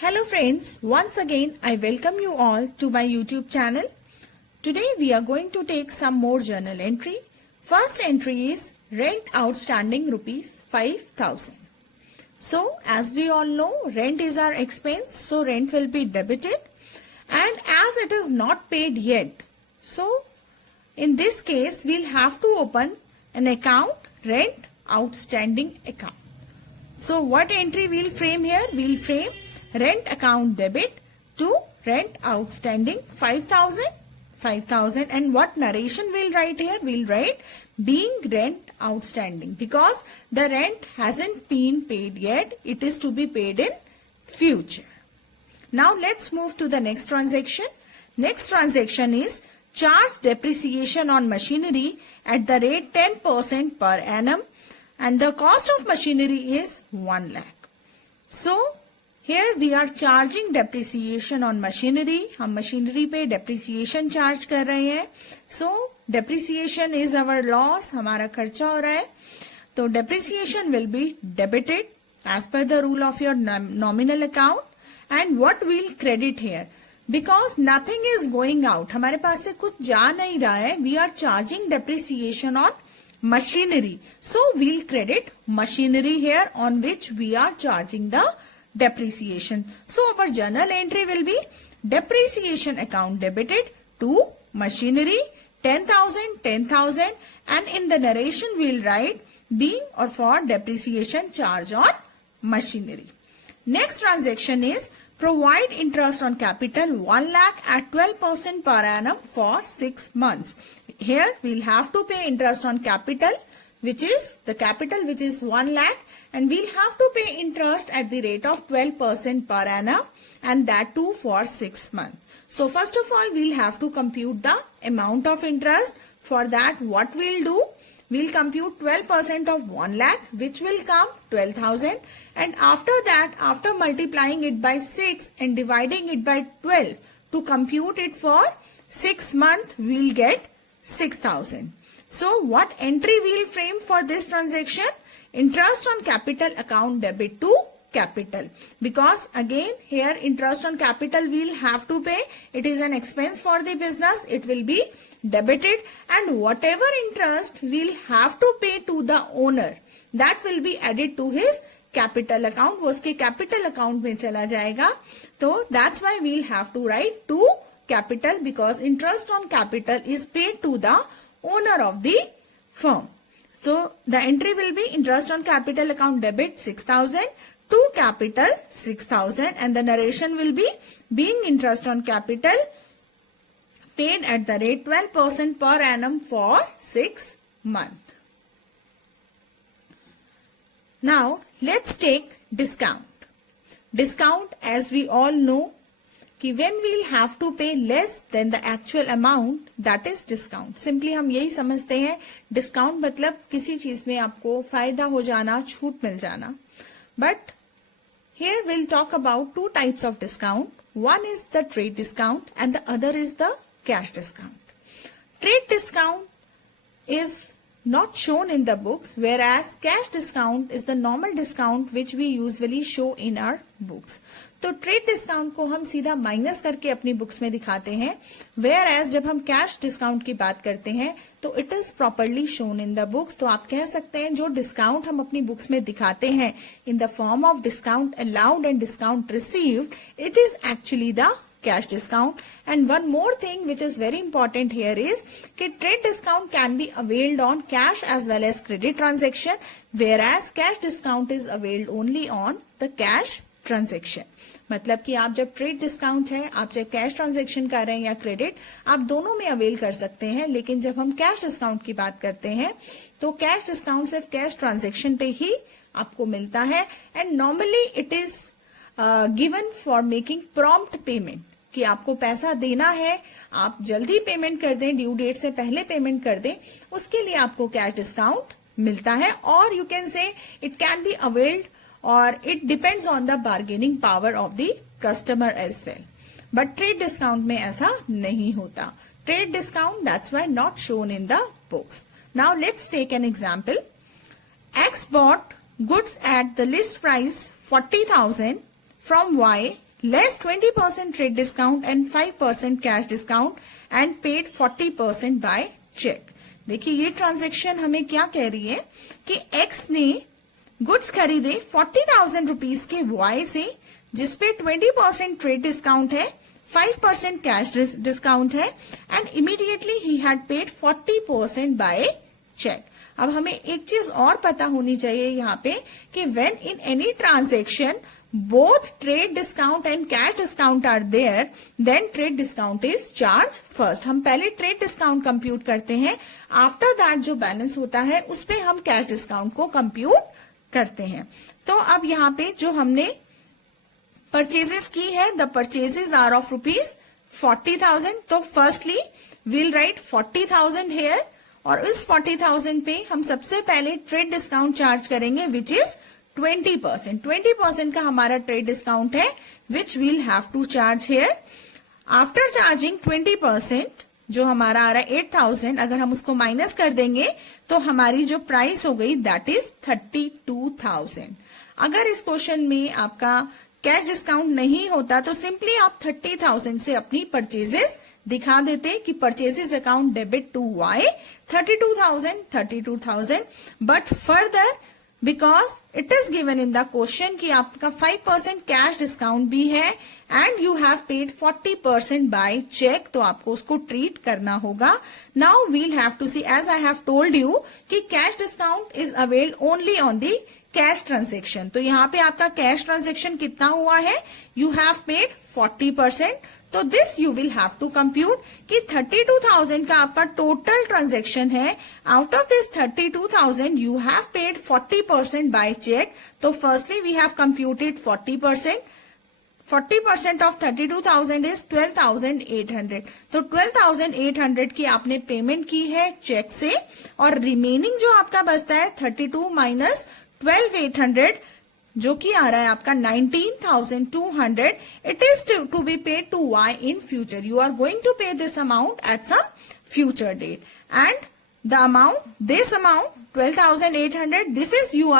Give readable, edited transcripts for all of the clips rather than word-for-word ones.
Hello friends, once again I welcome you all to my YouTube channel. Today we are going to take some more journal entry. First entry is rent outstanding rupees 5,000. So as we all know, rent is our expense, so rent will be debited, and as it is not paid yet, so in this case we'll have to open an account, rent outstanding account. So what entry we'll frame here? We'll frame rent account debit to rent outstanding 5,000, and what narration we'll write here? We'll write being rent outstanding because the rent hasn't been paid yet. It is to be paid in future. Now let's move to the next transaction. Next transaction is charge depreciation on machinery at the rate 10% per annum, and the cost of machinery is 1 lakh. So here we are charging depreciation on machinery. हम machinery पे depreciation charge कर रहे हैं. So depreciation is our loss, हमारा खर्चा हो रहा है. तो depreciation will be debited as per the rule of your nominal account. And what will credit here? Because nothing is going out, हमारे पास से कुछ जा नहीं रहा है. We are charging depreciation on machinery. So we'll credit machinery here on which we are charging the depreciation. So our journal entry will be depreciation account debited to machinery 10,000, and in the narration we'll write being or for depreciation charge on machinery. Next transaction is provide interest on capital 1 lakh at 12% per annum for 6 months. Here we'll have to pay interest on capital, which is the capital which is 1 lakh, and we'll have to pay interest at the rate of 12% per annum, and that too for 6 months. So first of all we'll have to compute the amount of interest. For that what we'll do? We'll compute 12% of 1 lakh, which will come 12,000, and after that, after multiplying it by 6 and dividing it by 12 to compute it for 6 months, we'll get 6,000. So what entry we'll frame for this transaction? Interest on capital account debit to capital, because again here interest on capital we'll have to pay. It is an expense for the business. It will be debited, and whatever interest we'll have to pay to the owner, that will be added to his capital account. वो उसके capital account में चला जाएगा. So that's why we'll have to write to capital, because interest on capital is paid to the owner of the firm. So the entry will be interest on capital account debit 6,000 to capital 6,000, and the narration will be being interest on capital paid at the rate 12% per annum for 6 months. Now let's take discount. Discount, as we all know, कि when we'll have to pay less than the actual amount, that is discount. Simply हम यही समझते हैं discount मतलब किसी चीज में आपको फायदा हो जाना, छूट मिल जाना. But here we'll talk about two types of discount. One is the trade discount and the other is the cash discount. Trade discount is not shown in the books, whereas cash discount is the normal discount which we usually show in our books. तो trade discount को हम सीधा minus करके अपनी books में दिखाते हैं, where as जब हम कैश डिस्काउंट की बात करते हैं तो it is properly shown in the books. तो आप कह सकते हैं जो डिस्काउंट हम अपनी बुक्स में दिखाते हैं in the form of discount allowed and discount received, it is actually the cash discount. And one more thing which is very important here is that trade discount can be availed on cash as well as credit transaction, whereas cash discount is availed only on the cash transaction. मतलब कि आप जब trade discount है, आप चाहे cash transaction कर रहे हैं या क्रेडिट, आप दोनों में अवेल कर सकते हैं. लेकिन जब हम कैश डिस्काउंट की बात करते हैं तो कैश डिस्काउंट सिर्फ कैश ट्रांजेक्शन पे ही आपको मिलता है, and normally it is given for making prompt payment, कि आपको पैसा देना है, आप जल्दी पेमेंट कर दें, ड्यू डेट से पहले पेमेंट कर दें, उसके लिए आपको कैश डिस्काउंट मिलता है. और you can say it can be availed और it depends on the bargaining power of the customer as well. But trade discount में ऐसा नहीं होता. Trade discount that's why not shown in the books. Now let's take an example. X bought goods at the list price 40,000 from Y less 20% trade discount and 5% cash discount and paid 40% by check. देखिए ये transaction हमें क्या कह रही है कि X ने goods खरीदे 40,000 रुपीज के Y से, जिसपे 20% ट्रेड डिस्काउंट है, 5% कैश डिस्काउंट है and immediately he had paid 40% by cheque. अब हमें एक चीज और पता होनी चाहिए यहाँ पे कि when in any transaction both trade discount and cash discount are there, then trade discount is charged first. हम पहले trade discount compute करते हैं, after that जो बैलेंस होता है उस पे हम cash discount को compute करते हैं. तो अब यहाँ पे जो हमने परचेजेस की है, the purchases are of rupees 40,000. तो फर्स्टली वील राइट 40,000 हेयर और इस 40,000 पे हम सबसे पहले ट्रेड डिस्काउंट चार्ज करेंगे विच इज 20%. 20% का हमारा ट्रेड डिस्काउंट है which we'll have to charge here. After charging 20% जो हमारा आ रहा है 8,000, अगर हम उसको माइनस कर देंगे तो हमारी जो प्राइस हो गई दैट इज 32,000. अगर इस क्वेश्चन में आपका कैश डिस्काउंट नहीं होता तो सिंपली आप 30,000 से अपनी परचेजेस दिखा देते कि purchases account debit to Y 32,000. But further because it is given in the question कि आपका 5% कैश डिस्काउंट भी है and you have paid 40% by cheque, तो आपको उसको ट्रीट करना होगा. Now we'll have to see, as I have told you कि cash discount is availed only on the cash transaction. तो यहाँ पे आपका कैश ट्रांजेक्शन कितना हुआ है, यू हैव पेड 40%. तो this you will have to compute कि 32,000 का आपका टोटल ट्रांजेक्शन है. Out of this 32,000 you have paid 40% by cheque. तो firstly we have computed 40%. 40% of 32,000 is 12,800. तो 12,800 की आपने पेमेंट की है चेक से और रिमेनिंग जो आपका बचता है 32 माइनस 12,800 जो कि आ रहा है आपका 19,200. It is to be paid to Y in future. You are going to pay this amount at some future date and the amount, this amount 12,800, this is you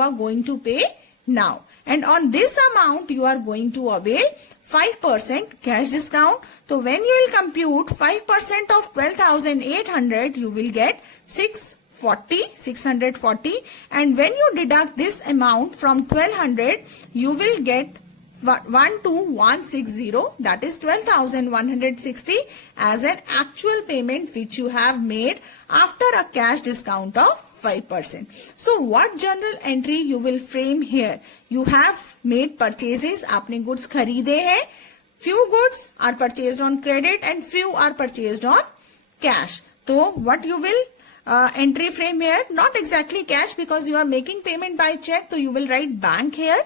are going to pay now. And on this amount you are going to avail 5% cash discount. So when you will compute 5% of 12,800 you will get 640, and when you deduct this amount from 1,200 you will get 12,160, that is 12,160 as an actual payment which you have made after a cash discount of 5%. So what journal entry you will frame here? You have made purchases, आपने goods खरीदे हैं. Few goods are purchased on credit and few are purchased on cash. So what you will entry frame here? Not exactly cash because you are making payment by check. So you will write bank here.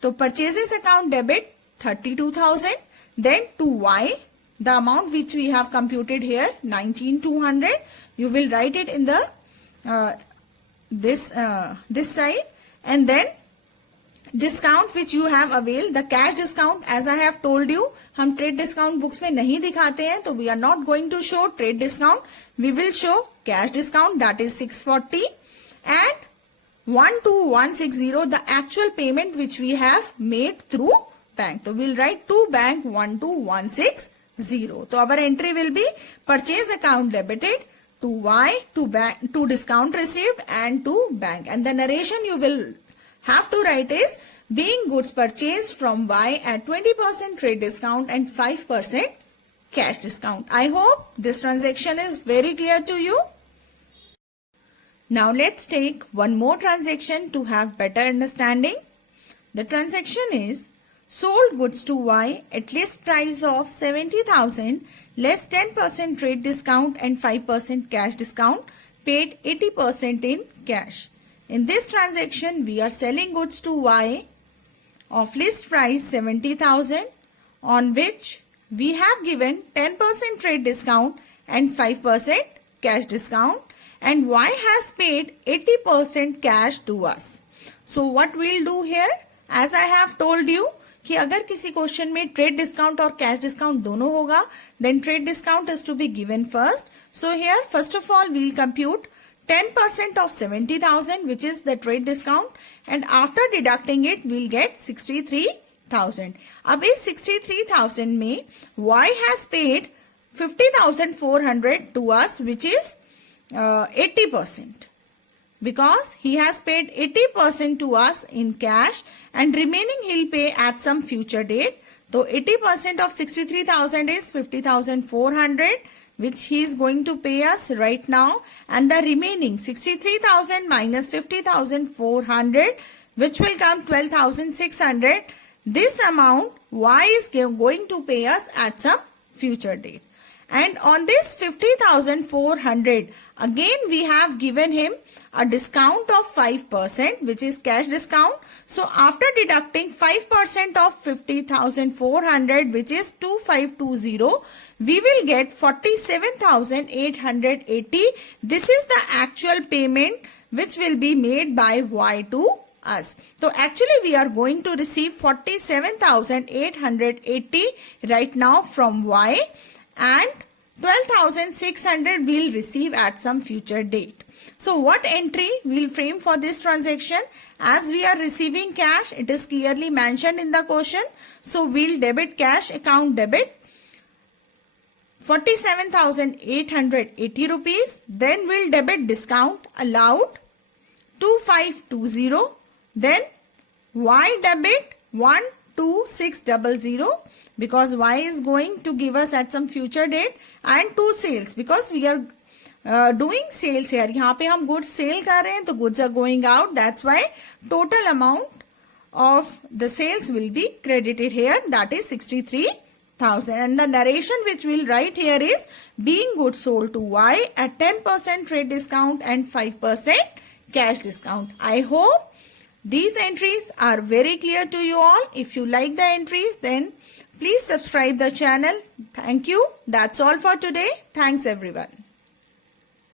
So purchases account debit 32,000. Then to Y, the amount which we have computed here 19,200. You will write it in the this side, and then discount which you have availed, the cash discount, as I have told you हम trade discount books में नहीं दिखाते हैं, तो we are not going to show trade discount. We will show cash discount, that is 640, and 12,160 the actual payment which we have made through bank. So we'll write to bank 12,160. So our entry will be purchase account debited to Y, to bank, to discount received and to bank. And the narration you will have to write is being goods purchased from Y at 20% trade discount and 5% cash discount. I hope this transaction is very clear to you. Now let's take one more transaction to have better understanding. The transaction is sold goods to Y at list price of 70,000 less 10% trade discount and 5% cash discount, paid 80% in cash. In this transaction, we are selling goods to Y of list price 70,000 on which we have given 10% trade discount and 5% cash discount, and Y has paid 80% cash to us. So what we'll do here, as I have told you, कि अगर किसी question में trade discount और cash discount दोनों होगा, then trade discount is to be given first. So here, first of all, we'll compute 10% of 70,000, which is the trade discount, and after deducting it, we'll get 63 63,000. अब इस 63,000 में Y has paid 50,400 to us, which is 80%. Because he has paid 80% to us in cash and remaining he'll pay at some future date. So 80% of 63,000 is 50,400, which he is going to pay us right now, and the remaining 63,000 minus 50,400, which will come 12,600. This amount Y is going to pay us at some future date. And on this 50,400, again we have given him a discount of 5%, which is cash discount. So after deducting 5% of 50,400, which is 2520, we will get 47,880. This is the actual payment which will be made by Y to us. So actually we are going to receive 47,880 right now from Y, and 12,600 we'll receive at some future date. So what entry we'll frame for this transaction? As we are receiving cash, it is clearly mentioned in the question. So we'll debit cash account debit 47,880 rupees. Then we'll debit discount allowed 2520. Then Y debit 12600, because Y is going to give us at some future date, and 2 sales, because we are doing sales here. यहाँ पे हम goods sale कर रहे हैं, तो goods are going out. That's why total amount of the sales will be credited here, that is 63,000. And the narration which we'll write here is being goods sold to Y at 10% trade discount and 5% cash discount. I hope these entries are very clear to you all. If you like the entries, then please subscribe the channel. Thank you. That's all for today. Thanks everyone.